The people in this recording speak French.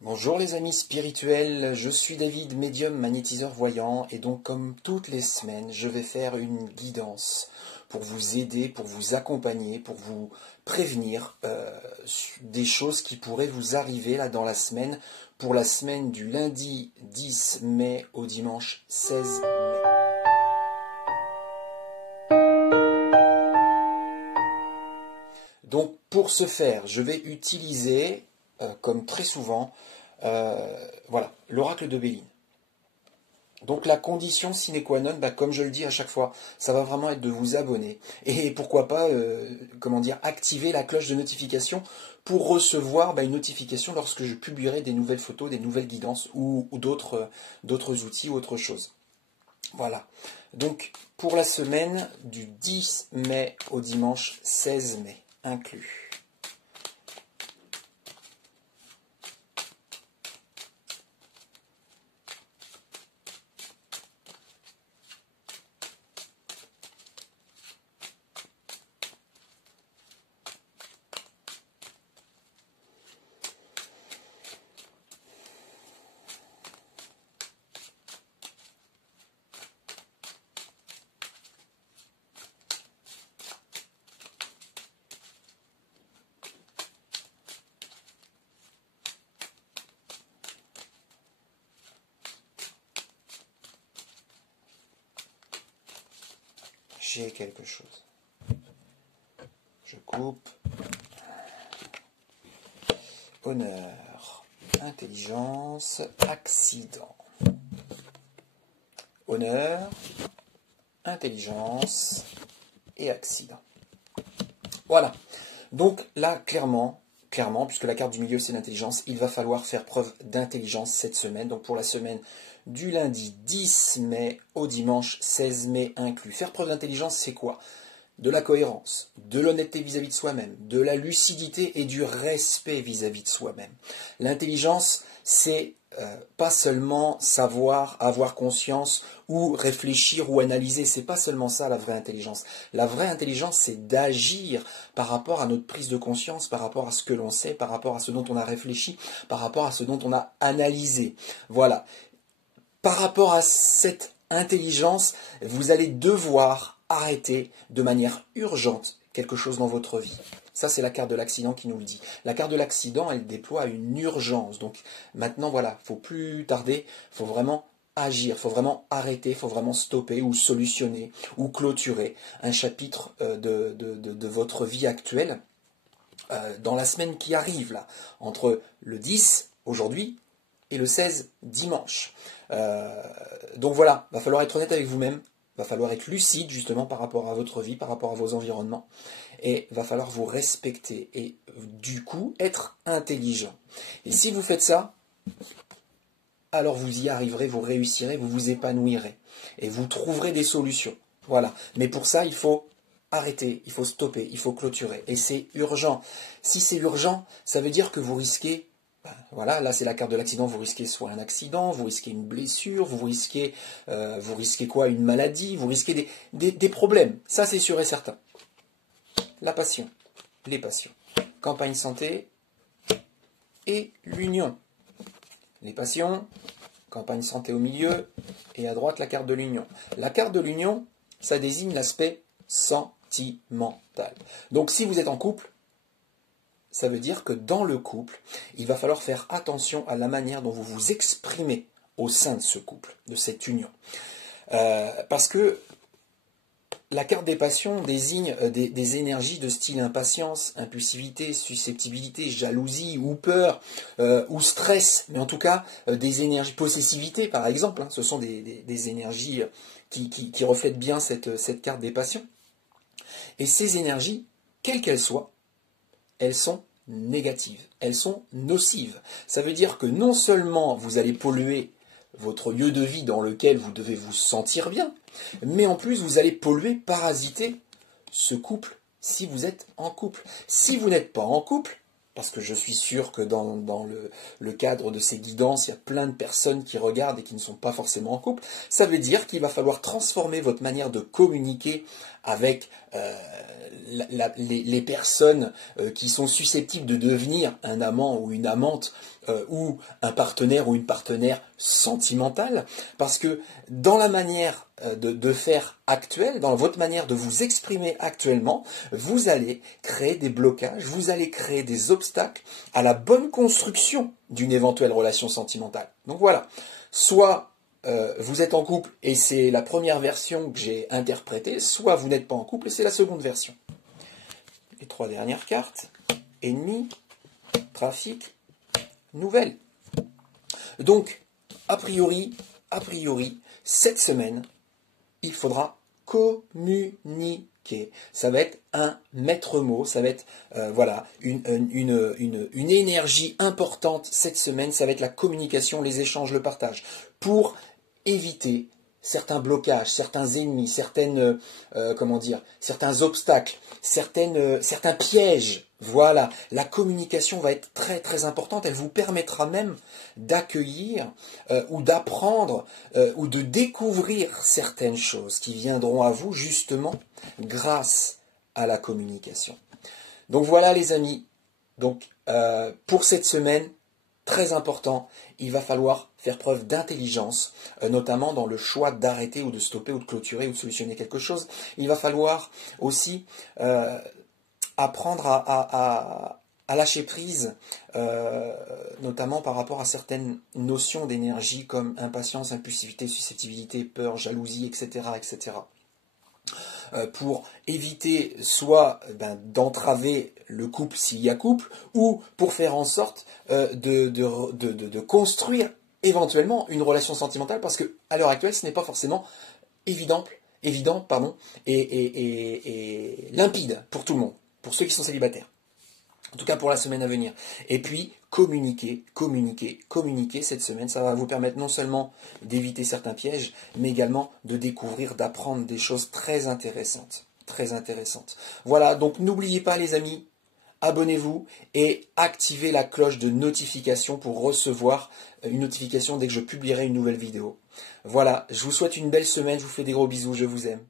Bonjour les amis spirituels, je suis David, médium magnétiseur voyant, et donc comme toutes les semaines, je vais faire une guidance pour vous aider, pour vous accompagner, pour vous prévenir des choses qui pourraient vous arriver là dans la semaine, pour la semaine du lundi 10 mai au dimanche 16 mai. Donc pour ce faire, je vais utiliser, comme très souvent, voilà, l'oracle de Béline. Donc la condition sine qua non, comme je le dis à chaque fois, ça va vraiment être de vous abonner. Et pourquoi pas, activer la cloche de notification pour recevoir une notification lorsque je publierai des nouvelles photos, des nouvelles guidances ou d'autres outils ou autre chose. Voilà. Donc pour la semaine du 10 mai au dimanche 16 mai inclus. J'ai quelque chose. Je coupe. Honneur, intelligence, accident. Honneur, intelligence et accident. Voilà. Donc là, clairement, puisque la carte du milieu c'est l'intelligence, il va falloir faire preuve d'intelligence cette semaine. Donc pour la semaine du lundi 10 mai au dimanche 16 mai inclus. Faire preuve d'intelligence, c'est quoi? De la cohérence, de l'honnêteté vis-à-vis de soi-même, de la lucidité et du respect vis-à-vis de soi-même. L'intelligence, c'est pas seulement savoir, avoir conscience ou réfléchir ou analyser. C'est pas seulement ça la vraie intelligence. La vraie intelligence, c'est d'agir par rapport à notre prise de conscience, par rapport à ce que l'on sait, par rapport à ce dont on a réfléchi, par rapport à ce dont on a analysé. Voilà. Par rapport à cette intelligence, vous allez devoir arrêter de manière urgente quelque chose dans votre vie. Ça, c'est la carte de l'accident qui nous le dit. La carte de l'accident, elle déploie une urgence. Donc maintenant, voilà, il ne faut plus tarder, il faut vraiment agir, il faut vraiment arrêter, il faut vraiment stopper ou solutionner ou clôturer un chapitre de votre vie actuelle dans la semaine qui arrive, là, entre le 10, aujourd'hui, et le 16 dimanche. Donc voilà, va falloir être honnête avec vous-même, va falloir être lucide justement par rapport à votre vie, par rapport à vos environnements, et va falloir vous respecter et du coup être intelligent. Et si vous faites ça, alors vous y arriverez, vous réussirez, vous vous épanouirez et vous trouverez des solutions. Voilà. Mais pour ça, il faut arrêter, il faut stopper, il faut clôturer. Et c'est urgent. Si c'est urgent, ça veut dire que vous risquez. Voilà, là c'est la carte de l'accident, vous risquez soit un accident, vous risquez une blessure, vous risquez quoi? Une maladie, vous risquez des problèmes. Ça c'est sûr et certain. La passion, les passions. Campagne santé et l'union. Les passions, campagne santé au milieu, et à droite la carte de l'union. La carte de l'union, ça désigne l'aspect sentimental. Donc si vous êtes en couple, ça veut dire que dans le couple, il va falloir faire attention à la manière dont vous vous exprimez au sein de ce couple, de cette union. Parce que la carte des passions désigne des énergies de style impatience, impulsivité, susceptibilité, jalousie ou peur ou stress, mais en tout cas des énergies, possessivité par exemple, ce sont des énergies qui reflètent bien cette carte des passions. Et ces énergies, quelles qu'elles soient, elles sont négatives, elles sont nocives. Ça veut dire que non seulement vous allez polluer votre lieu de vie dans lequel vous devez vous sentir bien, mais en plus vous allez polluer, parasiter ce couple si vous êtes en couple. Si vous n'êtes pas en couple, parce que je suis sûr que dans le cadre de ces guidances, il y a plein de personnes qui regardent et qui ne sont pas forcément en couple, ça veut dire qu'il va falloir transformer votre manière de communiquer avec les personnes qui sont susceptibles de devenir un amant ou une amante ou un partenaire ou une partenaire sentimentale, parce que dans la manière de faire actuelle, dans votre manière de vous exprimer actuellement, vous allez créer des blocages, vous allez créer des obstacles à la bonne construction d'une éventuelle relation sentimentale. Donc voilà, soit vous êtes en couple et c'est la première version que j'ai interprétée, soit vous n'êtes pas en couple et c'est la seconde version. Les 3 dernières cartes, ennemi, trafic, nouvelle. Donc, a priori, cette semaine, il faudra communiquer. Ça va être un maître mot, ça va être voilà, une énergie importante cette semaine, ça va être la communication, les échanges, le partage, pour éviter certains blocages, certains ennemis, certaines, certains obstacles, certains pièges. Voilà, la communication va être très très importante. Elle vous permettra même d'accueillir ou d'apprendre ou de découvrir certaines choses qui viendront à vous justement grâce à la communication. Donc voilà les amis. Donc pour cette semaine, très important, il va falloir faire preuve d'intelligence, notamment dans le choix d'arrêter ou de stopper ou de clôturer ou de solutionner quelque chose. Il va falloir aussi apprendre à lâcher prise, notamment par rapport à certaines notions d'énergie comme impatience, impulsivité, susceptibilité, peur, jalousie, etc. etc. Pour éviter soit d'entraver le couple s'il y a couple, ou pour faire en sorte de construire éventuellement une relation sentimentale, parce qu'à l'heure actuelle, ce n'est pas forcément évident et limpide pour tout le monde, pour ceux qui sont célibataires. En tout cas pour la semaine à venir. Et puis, communiquer cette semaine. Ça va vous permettre non seulement d'éviter certains pièges, mais également de découvrir, d'apprendre des choses très intéressantes. Très intéressantes. Voilà, donc n'oubliez pas les amis, abonnez-vous et activez la cloche de notification pour recevoir une notification dès que je publierai une nouvelle vidéo. Voilà, je vous souhaite une belle semaine, je vous fais des gros bisous, je vous aime.